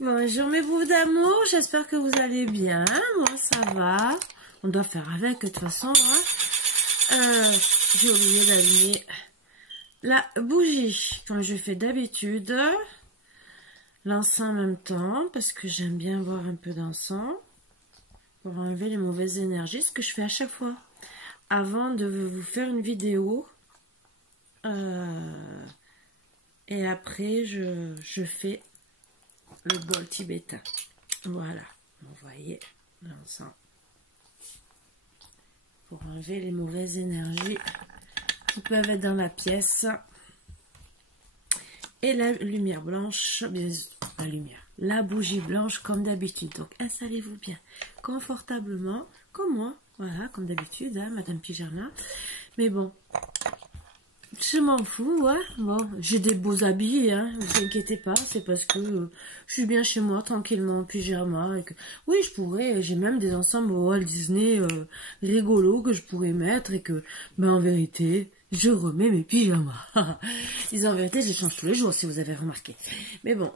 Bonjour mes bouts d'amour, j'espère que vous allez bien. Moi ça va. On doit faire avec de toute façon. Hein. J'ai oublié d'allumer la bougie comme je fais d'habitude. L'encens en même temps parce que j'aime bien boire un peu d'encens pour enlever les mauvaises énergies. Ce que je fais à chaque fois avant de vous faire une vidéo. Et après je fais le bol tibétain. Voilà, vous voyez l'encens pour enlever les mauvaises énergies qui peuvent être dans la pièce. Et la lumière blanche, bien la bougie blanche comme d'habitude. Donc installez-vous bien confortablement comme moi, voilà, comme d'habitude, hein, Madame Pyjama. Mais bon, je m'en fous, ouais. Bon, j'ai des beaux habits, hein, ne vous inquiétez pas, c'est parce que je suis bien chez moi, tranquillement, en pyjama. Et que, oui, je pourrais, j'ai même des ensembles Walt Disney rigolos que je pourrais mettre et que, ben en vérité, je remets mes pyjamas. En vérité, je les change tous les jours, si vous avez remarqué. Mais bon,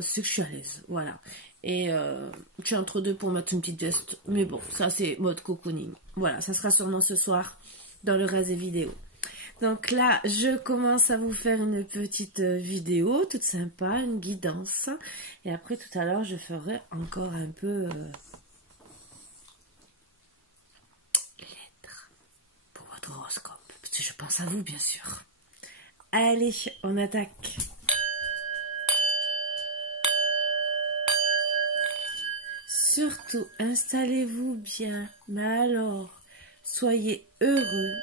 c'est que je suis à l'aise, voilà. Et je suis entre deux pour mettre une petite veste. Mais bon, ça c'est mode cocooning. Voilà, ça sera sûrement ce soir dans le reste des vidéos. Donc là, je commence à vous faire une petite vidéo toute sympa, une guidance. Et après, tout à l'heure, je ferai encore un peu lettres pour votre horoscope. Parce que je pense à vous, bien sûr. Allez, on attaque. Surtout, installez-vous bien. Mais alors, soyez heureux,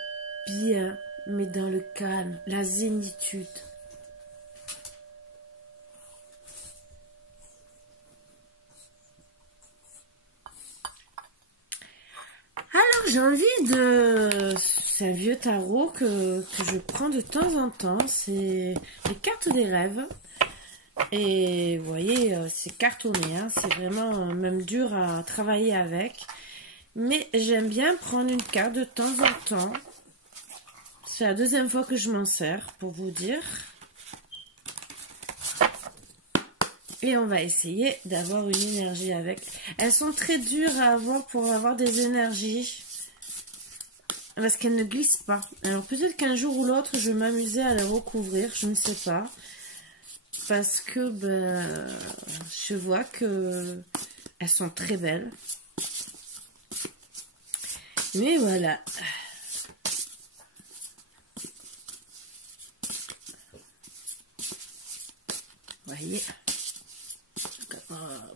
bien, mais dans le calme, la zénitude. Alors, j'ai envie de... C'est un vieux tarot que je prends de temps en temps. C'est les cartes des rêves. Et vous voyez, c'est cartonné. Hein, c'est vraiment même dur à travailler avec. Mais j'aime bien prendre une carte de temps en temps. C'est la deuxième fois que je m'en sers, pour vous dire. Et on va essayer d'avoir une énergie avec. Elles sont très dures à avoir pour avoir des énergies. Parce qu'elles ne glissent pas. Alors peut-être qu'un jour ou l'autre, je vais m'amuser à les recouvrir. Je ne sais pas. Parce que ben, je vois que elles sont très belles. Mais voilà. Vous voyez,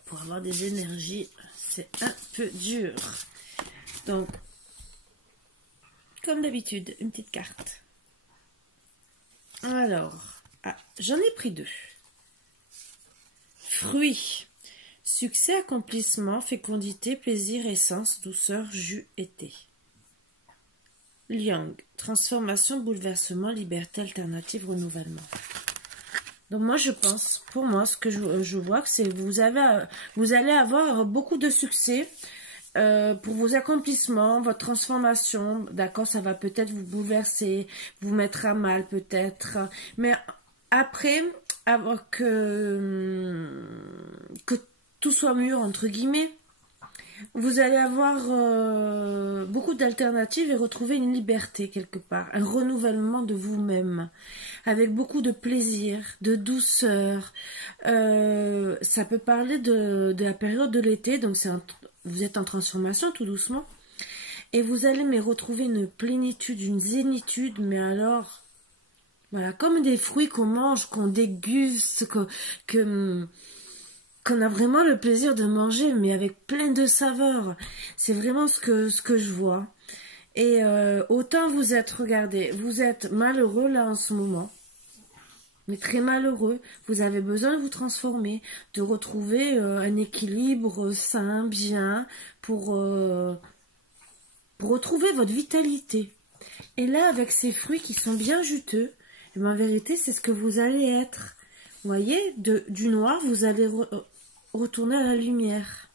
pour avoir des énergies, c'est un peu dur. Donc, comme d'habitude, une petite carte. Alors, j'en ai pris deux. Fruits. Succès, accomplissement, fécondité, plaisir, essence, douceur, jus, été. Liang. Transformation, bouleversement, liberté, alternative, renouvellement. Donc moi je pense, pour moi, ce que je vois, que c'est vous allez avoir beaucoup de succès pour vos accomplissements, votre transformation. D'accord, ça va peut-être vous bouleverser, vous mettre à mal peut-être. Mais après, avoir que tout soit mûr, entre guillemets, vous allez avoir beaucoup d'alternatives et retrouver une liberté quelque part, un renouvellement de vous-même, avec beaucoup de plaisir, de douceur. Ça peut parler de la période de l'été, donc vous êtes en transformation tout doucement, et vous allez mais retrouver une plénitude, une zénitude, mais alors, voilà, comme des fruits qu'on mange, qu'on déguste, qu'on a vraiment le plaisir de manger, mais avec plein de saveurs. C'est vraiment ce que je vois. Et autant vous êtes, regardez, vous êtes malheureux là en ce moment, mais très malheureux. Vous avez besoin de vous transformer, de retrouver un équilibre sain, bien, pour retrouver votre vitalité. Et là, avec ces fruits qui sont bien juteux, et en vérité, c'est ce que vous allez être. Vous voyez, du noir, vous allez retourner à la lumière.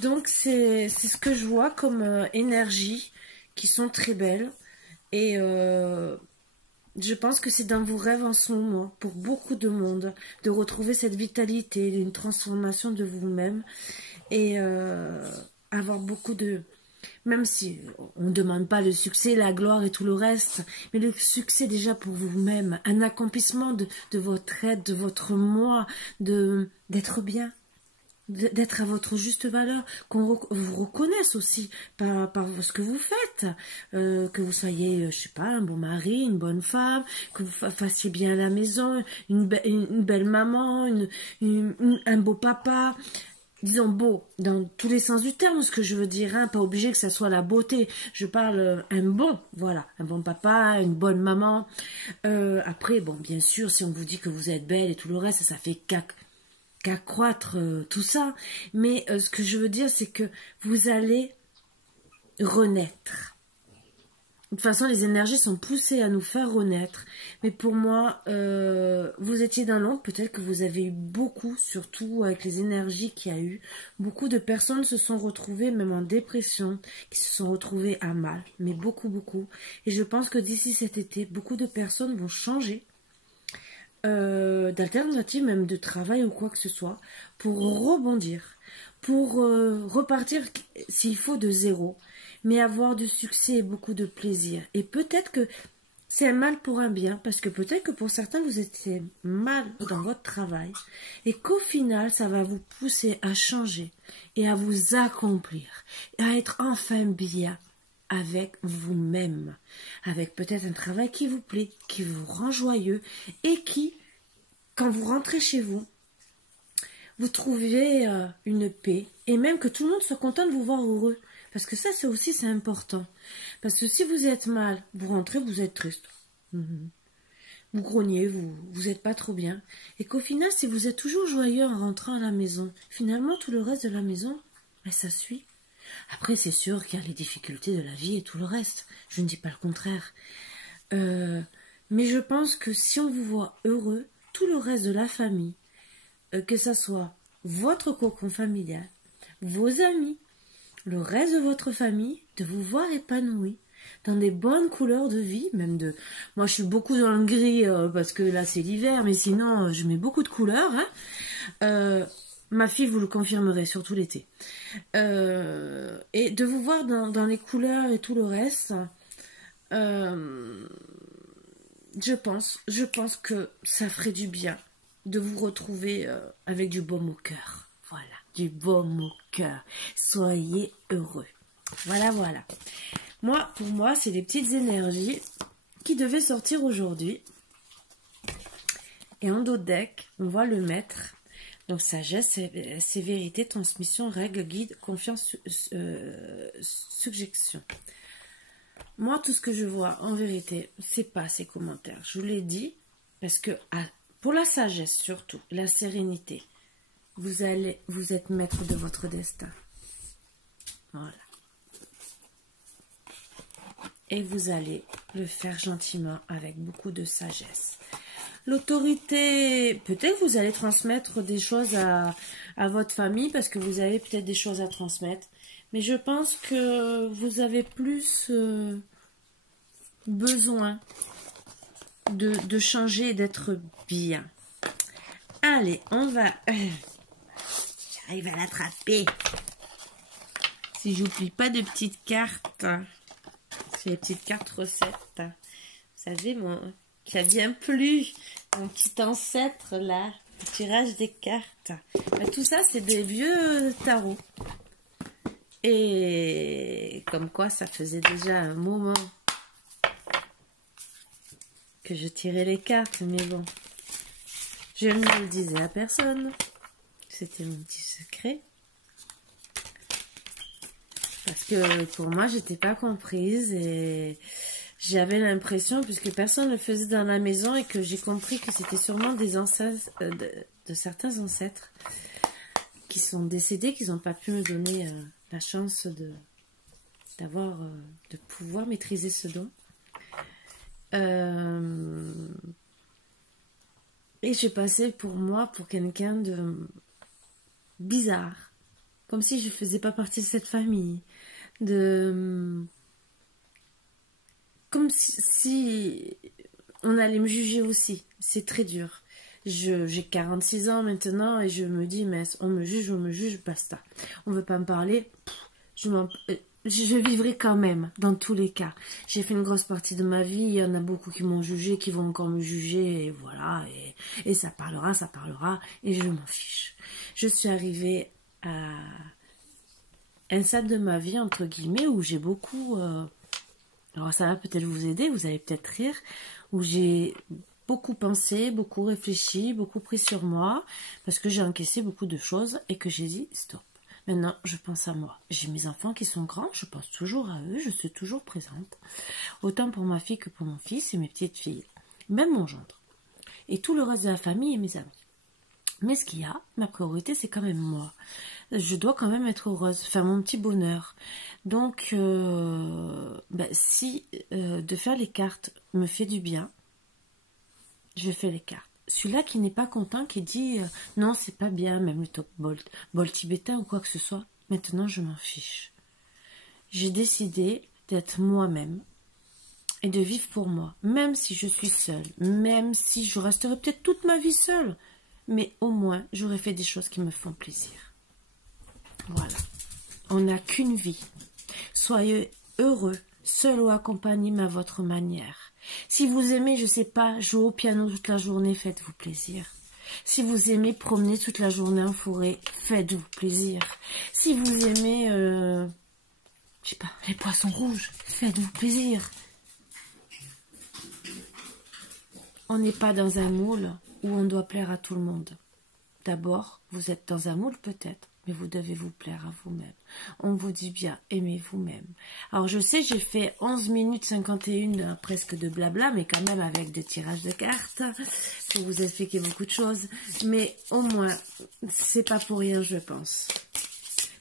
Donc c'est ce que je vois comme énergie qui sont très belles et Je pense que c'est dans vos rêves en ce moment, pour beaucoup de monde, de retrouver cette vitalité, une transformation de vous-même et avoir beaucoup de... Même si on ne demande pas le succès, la gloire et tout le reste, mais le succès déjà pour vous-même, un accomplissement de votre être, de votre moi, d'être bien, d'être à votre juste valeur, qu'on vous reconnaisse aussi par ce que vous faites, que vous soyez, je sais pas, un bon mari, une bonne femme, que vous fassiez bien à la maison, une belle maman, un beau papa, disons beau, dans tous les sens du terme, ce que je veux dire, hein, pas obligé que ça soit la beauté, je parle un bon, voilà, un bon papa, une bonne maman, après, bon, bien sûr, si on vous dit que vous êtes belle et tout le reste, ça fait qu'accroître tout ça, mais ce que je veux dire, c'est que vous allez renaître. De toute façon, les énergies sont poussées à nous faire renaître. Mais pour moi, vous étiez dans l'ombre. Peut-être que vous avez eu beaucoup, surtout avec les énergies qu'il y a eu. Beaucoup de personnes se sont retrouvées, même en dépression, qui se sont retrouvées à mal. Mais beaucoup, beaucoup. Et je pense que d'ici cet été, beaucoup de personnes vont changer d'alternative, même de travail ou quoi que ce soit, pour rebondir, pour repartir, s'il faut, de zéro, mais avoir du succès et beaucoup de plaisir. Et peut-être que c'est un mal pour un bien, parce que peut-être que pour certains, vous étiez mal dans votre travail, et qu'au final, ça va vous pousser à changer, et à vous accomplir, et à être enfin bien avec vous-même, avec peut-être un travail qui vous plaît, qui vous rend joyeux, et qui, quand vous rentrez chez vous, vous trouvez une paix, et même que tout le monde soit content de vous voir heureux. Parce que ça, c'est important. Parce que si vous êtes mal, vous rentrez, vous êtes triste. Vous grognez, vous êtes pas trop bien. Et qu'au final, si vous êtes toujours joyeux en rentrant à la maison, finalement, tout le reste de la maison, ben, ça suit. Après, c'est sûr qu'il y a les difficultés de la vie et tout le reste. Je ne dis pas le contraire. Mais je pense que si on vous voit heureux, tout le reste de la famille, que ça soit votre cocon familial, vos amis, le reste de votre famille, de vous voir épanoui, dans des bonnes couleurs de vie, même de... Moi, je suis beaucoup dans le gris, parce que là, c'est l'hiver, mais sinon, je mets beaucoup de couleurs, hein. Ma fille, vous le confirmerez, surtout l'été. Et de vous voir dans les couleurs et tout le reste, je pense que ça ferait du bien de vous retrouver avec du baume au cœur. Voilà, du baume au cœur. Soyez heureux. Voilà, voilà. Pour moi, c'est des petites énergies qui devaient sortir aujourd'hui. Et en dos de deck, on voit le maître. Donc, sagesse, sévérité, transmission, règle, guide, confiance, suggestion. Moi, tout ce que je vois, en vérité, c'est pas ces commentaires. Je vous l'ai dit, parce que pour la sagesse, surtout, la sérénité, vous êtes maître de votre destin. Voilà. Et vous allez le faire gentiment, avec beaucoup de sagesse. L'autorité, peut-être que vous allez transmettre des choses à votre famille, parce que vous avez peut-être des choses à transmettre. Mais je pense que vous avez plus besoin de changer et d'être bien. Allez, on va... J'arrive à l'attraper. Si j'oublie pas de petites cartes. C'est les petites cartes recettes. Vous savez, qui a bien plu. Mon petit ancêtre, là. Le tirage des cartes. Tout ça, c'est des vieux tarots. Et comme quoi, ça faisait déjà un moment que je tirais les cartes. Mais bon, je ne le disais à personne. C'était mon petit secret. Parce que pour moi, j'étais pas comprise et j'avais l'impression, puisque personne ne le faisait dans la maison, et que j'ai compris que c'était sûrement des ancêtres, de certains ancêtres qui sont décédés, qui n'ont pas pu me donner la chance de pouvoir maîtriser ce don. Et j'ai passé pour quelqu'un de bizarre, comme si je ne faisais pas partie de cette famille, comme si on allait me juger aussi. C'est très dur. J'ai 46 ans maintenant et je me dis, mais on me juge, basta. On veut pas me parler, je vivrai quand même, dans tous les cas. J'ai fait une grosse partie de ma vie, il y en a beaucoup qui m'ont jugé, qui vont encore me juger, et voilà, et ça parlera, et je m'en fiche. Je suis arrivée à un stade de ma vie, entre guillemets, où j'ai beaucoup... alors ça va peut-être vous aider, vous allez peut-être rire, où j'ai beaucoup pensé, beaucoup réfléchi, beaucoup pris sur moi, parce que j'ai encaissé beaucoup de choses, et que j'ai dit, stop. Maintenant, je pense à moi. J'ai mes enfants qui sont grands, je pense toujours à eux, je suis toujours présente. Autant pour ma fille que pour mon fils et mes petites filles. Même mon gendre. Et tout le reste de la famille et mes amis. Mais ce qu'il y a, ma priorité, c'est quand même moi. Je dois quand même être heureuse, faire mon petit bonheur. Donc, si de faire les cartes me fait du bien, je fais les cartes. Celui-là qui n'est pas content, qui dit non, c'est pas bien, même le top bol tibétain ou quoi que ce soit, maintenant je m'en fiche. J'ai décidé d'être moi-même et de vivre pour moi, même si je suis seule, même si je resterai peut-être toute ma vie seule, mais au moins j'aurais fait des choses qui me font plaisir. Voilà. On n'a qu'une vie. Soyez heureux, seul ou accompagné, mais à votre manière. Si vous aimez, je sais pas, jouer au piano toute la journée, faites-vous plaisir. Si vous aimez promener toute la journée en forêt, faites-vous plaisir. Si vous aimez, je sais pas, les poissons rouges, faites-vous plaisir. On n'est pas dans un moule où on doit plaire à tout le monde. D'abord, vous êtes dans un moule peut-être, mais vous devez vous plaire à vous-même. On vous dit bien, aimez vous-même. Alors je sais, j'ai fait 11 minutes 51 presque de blabla, mais quand même avec des tirages de cartes, pour vous expliquer beaucoup de choses. Mais au moins, c'est pas pour rien, je pense.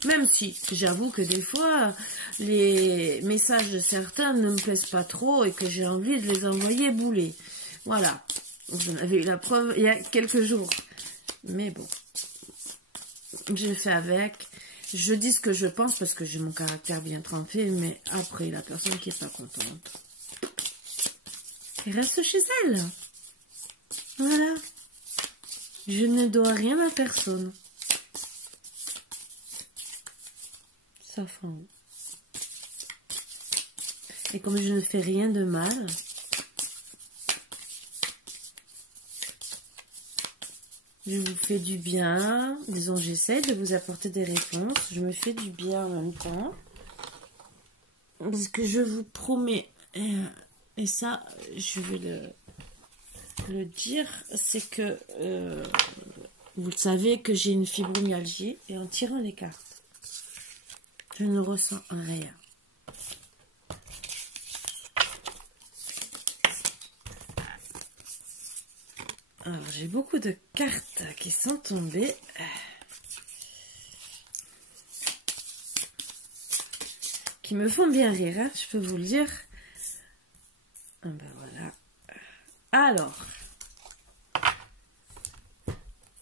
Même si, j'avoue que des fois, les messages de certains ne me plaisent pas trop et que j'ai envie de les envoyer bouler. Voilà, vous en avez eu la preuve il y a quelques jours. Mais bon, je fais avec. Je dis ce que je pense parce que j'ai mon caractère bien trempé, mais après, la personne qui n'est pas contente, elle reste chez elle. Voilà. Je ne dois rien à personne. Sauf en haut. Et comme je ne fais rien de mal, je vous fais du bien, disons j'essaie de vous apporter des réponses, je me fais du bien en même temps, parce que je vous promets, et ça je vais le dire, c'est que vous savez que j'ai une fibromyalgie, et en tirant les cartes, je ne ressens rien. Alors, j'ai beaucoup de cartes qui sont tombées. Qui me font bien rire, hein, je peux vous le dire. Ah ben voilà. Alors,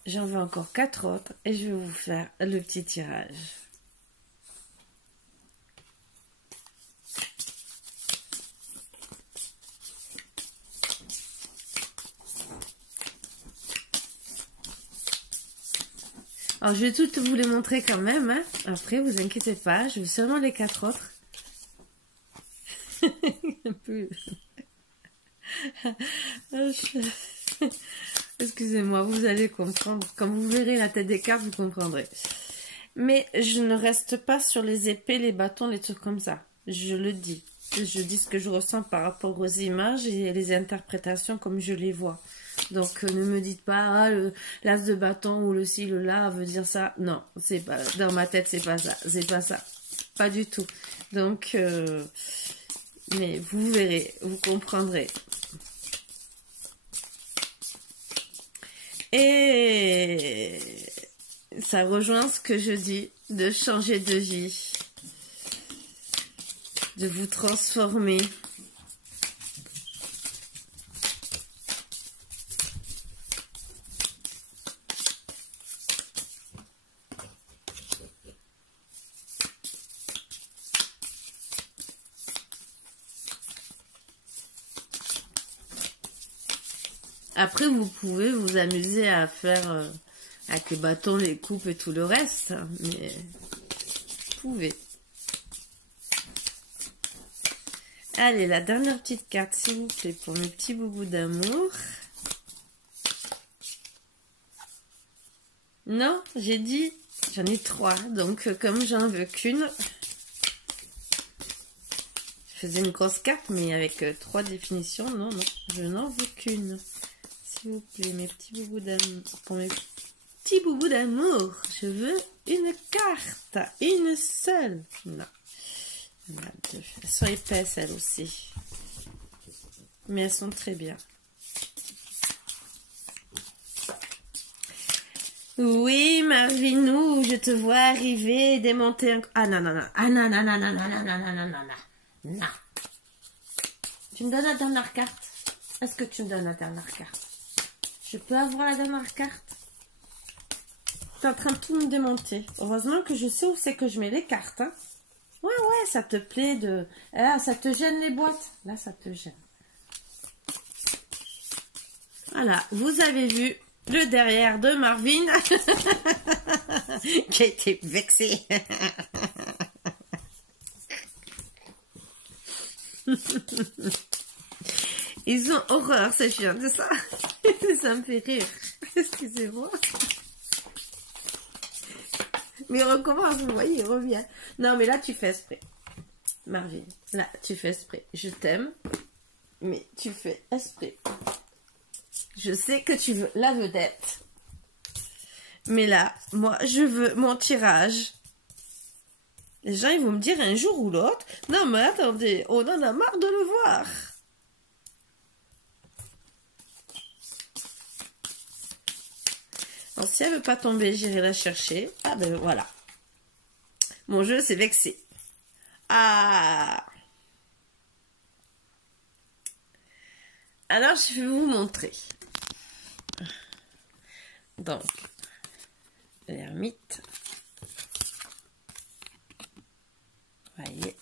j'en veux encore 4 autres et je vais vous faire le petit tirage. Alors, je vais toutes vous les montrer quand même. Hein. Après, vous inquiétez pas, je veux seulement les 4 autres. Un peu... Excusez-moi, vous allez comprendre. Quand vous verrez la tête des cartes, vous comprendrez. Mais je ne reste pas sur les épées, les bâtons, les trucs comme ça. Je le dis. Je dis ce que je ressens par rapport aux images et les interprétations comme je les vois. Donc ne me dites pas ah, l'as de bâton ou le ci, le là veut dire ça. Non, c'est pas dans ma tête, c'est pas ça. C'est pas ça. Pas du tout. Donc mais vous verrez, vous comprendrez. Et ça rejoint ce que je dis, de changer de vie, de vous transformer. Après, vous pouvez vous amuser à faire avec les bâtons, les coupes et tout le reste. Mais vous pouvez. Allez, la dernière petite carte, s'il vous plaît, pour mes petits boubous d'amour. Non, j'ai dit, j'en ai 3. Donc, comme j'en veux qu'une, je faisais une grosse carte, mais avec 3 définitions. Non, non, je n'en veux qu'une. S'il vous plaît, mes petits boubous d'amour. Pour mes petits boubous d'amour, je veux une carte. Une seule. Non. Il y en a 2. Elles sont épaisses, elles aussi. Mais elles sont très bien. Oui, Marvinou, je te vois arriver et démonter un... Ah non, non, non. Ah non, non, non, non, non, non, non, non, non, non, non. Non. Tu me donnes la dernière carte? Est-ce que tu me donnes la dernière carte? Je peux avoir la dernière carte? Tu es en train de tout me démonter. Heureusement que je sais où c'est que je mets les cartes, hein. Ouais, ouais, ça te plaît de... Ah, ça te gêne les boîtes. Là, ça te gêne. Voilà, vous avez vu le derrière de Marvin qui a été vexé. Ils ont horreur, ces chiens, de ça. Ça me fait rire. Excusez-moi. Mais il recommence, vous voyez, il revient. Non, mais là, tu fais exprès. Marvin, là, tu fais exprès. Je t'aime, mais tu fais exprès. Je sais que tu veux la vedette. Mais là, moi, je veux mon tirage. Les gens, ils vont me dire un jour ou l'autre, non, mais attendez, on en a marre de le voir. Alors, si elle veut pas tomber, j'irai la chercher. Ah ben voilà. Mon jeu s'est vexé. Ah. Alors, je vais vous montrer. Donc, l'ermite. Voyez.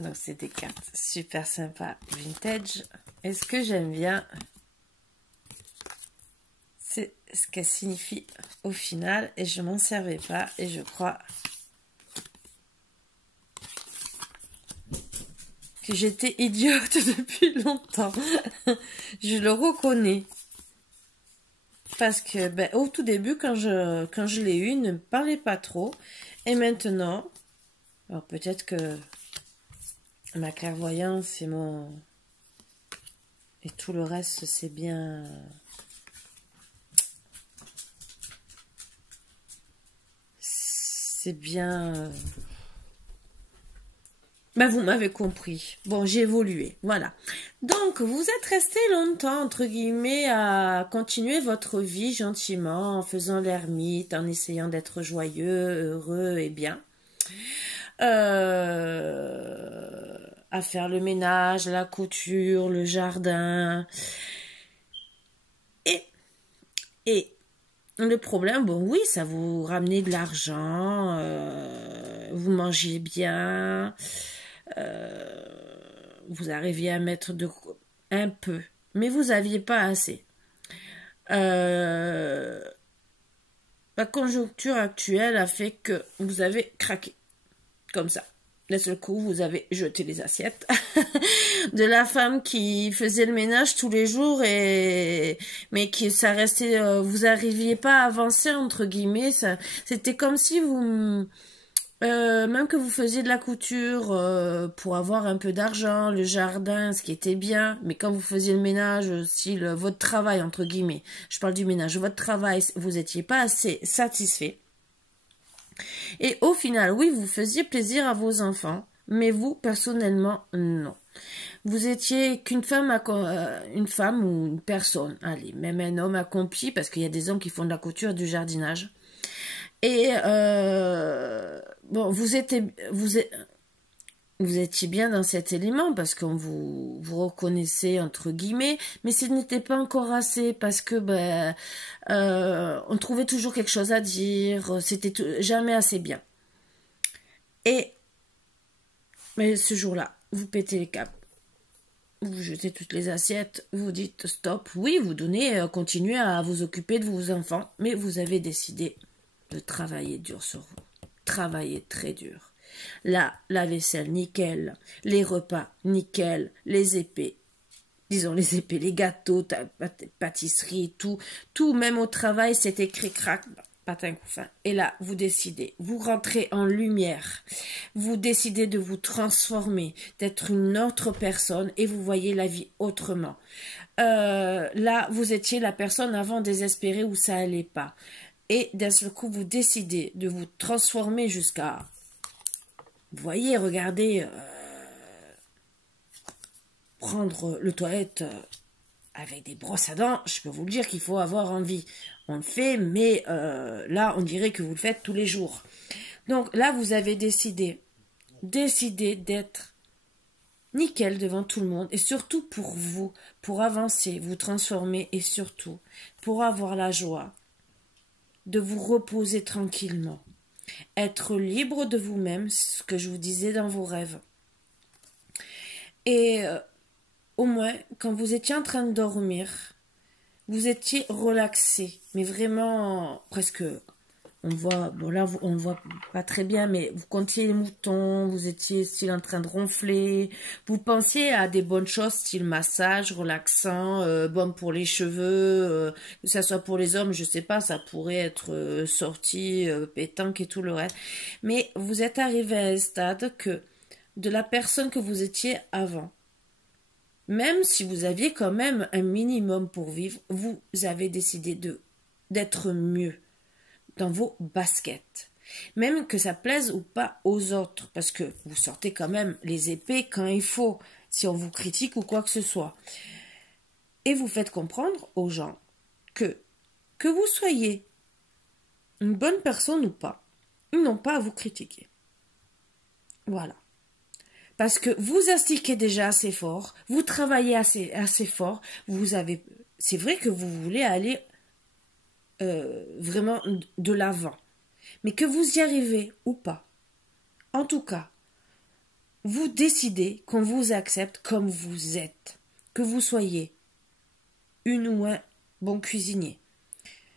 Donc, c'est des cartes super sympas, vintage. Et ce que j'aime bien, c'est ce qu'elle signifie au final. Et je m'en servais pas. Et je crois que j'étais idiote depuis longtemps. Je le reconnais. Parce que ben, au tout début, quand je l'ai eu, il ne me parlait pas trop. Et maintenant, alors peut-être que ma clairvoyance et tout le reste, c'est bien... C'est bien... Ben, vous m'avez compris. Bon, j'ai évolué. Voilà. Donc, vous êtes resté longtemps, entre guillemets, à continuer votre vie gentiment, en faisant l'ermite, en essayant d'être joyeux, heureux et bien. À faire le ménage, la couture, le jardin. Et le problème, bon, oui, ça vous ramenait de l'argent, vous mangez bien... vous arriviez à mettre un peu, mais vous n'aviez pas assez. La conjoncture actuelle a fait que vous avez craqué, comme ça. D'un seul coup, vous avez jeté les assiettes de la femme qui faisait le ménage tous les jours mais qui ça restait, vous arriviez pas à avancer entre guillemets. C'était comme si vous même que vous faisiez de la couture pour avoir un peu d'argent, le jardin, ce qui était bien, mais quand vous faisiez le ménage, si votre travail, entre guillemets, je parle du ménage, votre travail, vous n'étiez pas assez satisfait. Et au final, oui, vous faisiez plaisir à vos enfants, mais vous, personnellement, non. Vous étiez qu'une femme, une femme ou une personne, allez, même un homme accompli, parce qu'il y a des hommes qui font de la couture et du jardinage. Et bon, vous étiez bien dans cet élément parce qu'on vous reconnaissait entre guillemets, mais ce n'était pas encore assez parce que ben on trouvait toujours quelque chose à dire, c'était jamais assez bien. Mais ce jour-là, vous pétez les câbles. vous jetez toutes les assiettes, vous dites stop. Oui, vous donnez, continuez à vous occuper de vos enfants, mais vous avez décidé de travailler dur sur vous. Travailler très dur. Là, la vaisselle, nickel. Les repas, nickel. Les épées. Disons les épées, les gâteaux, pâtisserie, tout, même au travail, c'était cric-crac, patin couffin. Et là, vous décidez, vous rentrez en lumière, vous décidez de vous transformer, d'être une autre personne et vous voyez la vie autrement. Là, vous étiez la personne avant désespérée où ça allait pas. Et d'un seul coup, vous décidez de vous transformer jusqu'à... Vous voyez, regardez... prendre le toilette avec des brosses à dents, je peux vous le dire qu'il faut avoir envie. On le fait, mais là, on dirait que vous le faites tous les jours. Donc là, vous avez décidé d'être nickel devant tout le monde, et surtout pour vous, pour avancer, vous transformer, et surtout pour avoir la joie de vous reposer tranquillement. Être libre de vous-même, ce que je vous disais dans vos rêves. Et... au moins, quand vous étiez en train de dormir, vous étiez relaxé, mais vraiment presque, on voit, bon là on ne voit pas très bien, mais vous comptiez les moutons, vous étiez style en train de ronfler, vous pensiez à des bonnes choses, style massage, relaxant, bon pour les cheveux, que ça soit pour les hommes, je sais pas, ça pourrait être sorti, pétanque et tout le reste, mais vous êtes arrivé à un stade que de la personne que vous étiez avant. Même si vous aviez quand même un minimum pour vivre, vous avez décidé d'être mieux dans vos baskets. Même que ça plaise ou pas aux autres, parce que vous sortez quand même les épées quand il faut, si on vous critique ou quoi que ce soit. Et vous faites comprendre aux gens que vous soyez une bonne personne ou pas, ils n'ont pas à vous critiquer. Voilà. Parce que vous astiquez déjà assez fort, vous travaillez assez fort, c'est vrai que vous voulez aller vraiment de l'avant. Mais que vous y arrivez ou pas, en tout cas, vous décidez qu'on vous accepte comme vous êtes, que vous soyez une ou un bon cuisinier,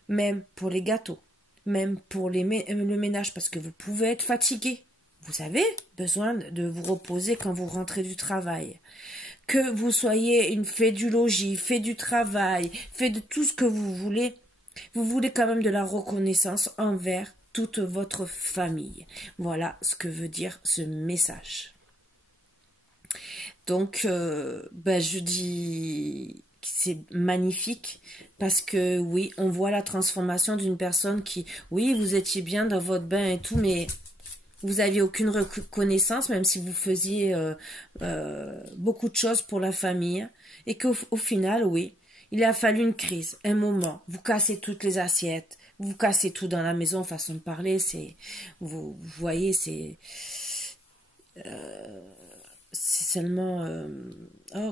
même pour les gâteaux, même pour le ménage, parce que vous pouvez être fatigué. Vous avez besoin de vous reposer quand vous rentrez du travail. Que vous soyez une fée du logis, fée du travail, fée de tout ce que vous voulez quand même de la reconnaissance envers toute votre famille. Voilà ce que veut dire ce message. Donc, je dis que c'est magnifique parce que oui, on voit la transformation d'une personne qui, oui, vous étiez bien dans votre bain et tout, mais... vous n'aviez aucune reconnaissance, même si vous faisiez beaucoup de choses pour la famille. Et qu'au final, oui, il a fallu une crise, un moment. Vous cassez toutes les assiettes, vous cassez tout dans la maison, façon de parler. Vous voyez, c'est seulement...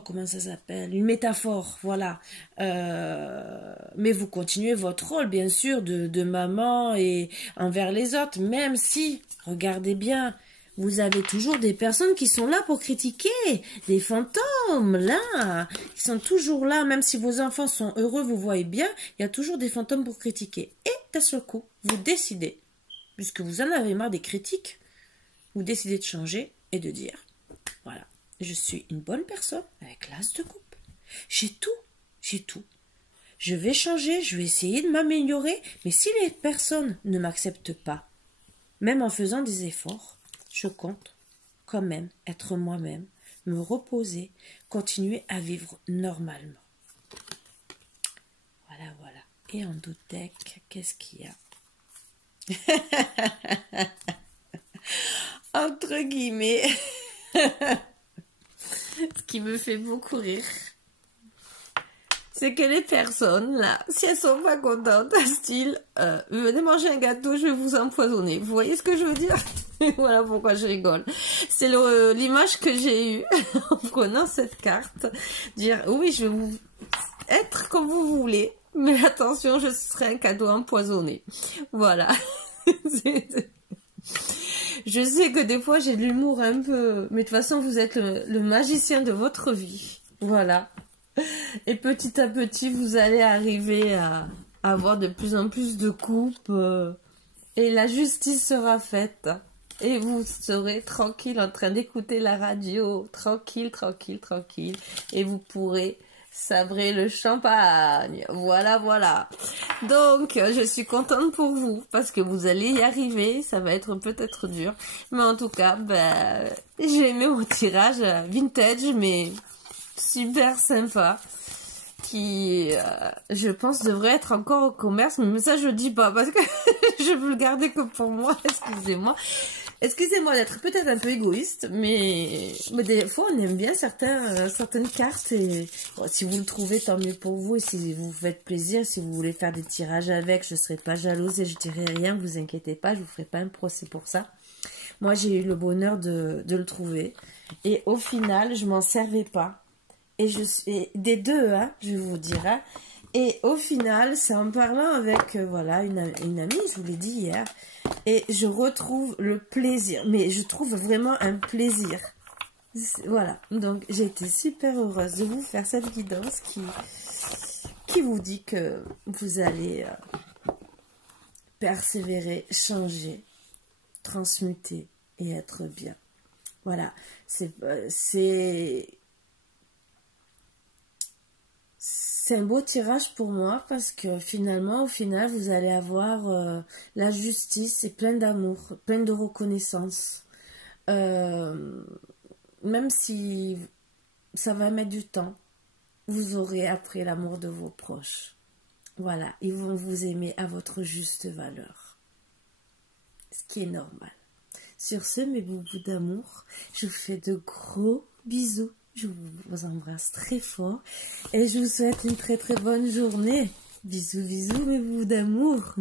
comment ça s'appelle? Une métaphore, voilà. Mais vous continuez votre rôle, bien sûr, de maman et envers les autres, même si... regardez bien, vous avez toujours des personnes qui sont là pour critiquer, des fantômes, là, qui sont toujours là, même si vos enfants sont heureux, vous voyez bien, il y a toujours des fantômes pour critiquer. Et d'un seul coup, vous décidez, puisque vous en avez marre des critiques, vous décidez de changer et de dire, voilà, je suis une bonne personne avec l'as de coupe. J'ai tout. Je vais changer, je vais essayer de m'améliorer, mais si les personnes ne m'acceptent pas, même en faisant des efforts, je compte quand même être moi-même, me reposer, continuer à vivre normalement. Voilà. Et en doudek, qu'est-ce qu'il y a? Entre guillemets, ce qui me fait beaucoup rire, c'est que les personnes, là, si elles sont pas contentes, style, venez manger un gâteau, je vais vous empoisonner. Vous voyez ce que je veux dire? Voilà pourquoi je rigole. C'est l'image que j'ai eue en prenant cette carte. Dire, oui, je vais vous être comme vous voulez, mais attention, je serai un cadeau empoisonné. Voilà. Je sais que des fois, j'ai de l'humour un peu... mais de toute façon, vous êtes le magicien de votre vie. Voilà. Et petit à petit, vous allez arriver à avoir de plus en plus de couples. Et la justice sera faite. Et vous serez tranquille en train d'écouter la radio. Tranquille, tranquille, tranquille. Et vous pourrez sabrer le champagne. Voilà, voilà. Donc, je suis contente pour vous. Parce que vous allez y arriver. Ça va être peut-être dur. Mais en tout cas, ben, j'ai aimé mon tirage vintage. Mais super sympa. Qui, je pense, devrait être encore au commerce. Mais ça, je dis pas. Parce que je veux le garder que pour moi. Excusez-moi. Excusez-moi d'être peut-être un peu égoïste, mais des fois on aime bien certaines cartes et bon, si vous le trouvez tant mieux pour vous et si vous faites plaisir, si vous voulez faire des tirages avec, je ne serai pas jalouse et je dirai rien, vous inquiétez pas, je vous ferai pas un procès pour ça. Moi j'ai eu le bonheur de le trouver et au final je m'en servais pas et je suis des deux, hein, je vous dirai. Et au final, c'est en parlant avec voilà une amie, je vous l'ai dit hier, et je retrouve le plaisir. Mais je trouve vraiment un plaisir. Voilà, donc j'ai été super heureuse de vous faire cette guidance qui vous dit que vous allez persévérer, changer, transmuter et être bien. Voilà, c'est un beau tirage pour moi parce que finalement, au final, vous allez avoir la justice et plein d'amour, plein de reconnaissance. Même si ça va mettre du temps, vous aurez après l'amour de vos proches. Voilà, ils vont vous aimer à votre juste valeur. Ce qui est normal. Sur ce, mes boubous d'amour, je vous fais de gros bisous. Je vous embrasse très fort et je vous souhaite une très très bonne journée. Bisous, bisous, mes bouts d'amour.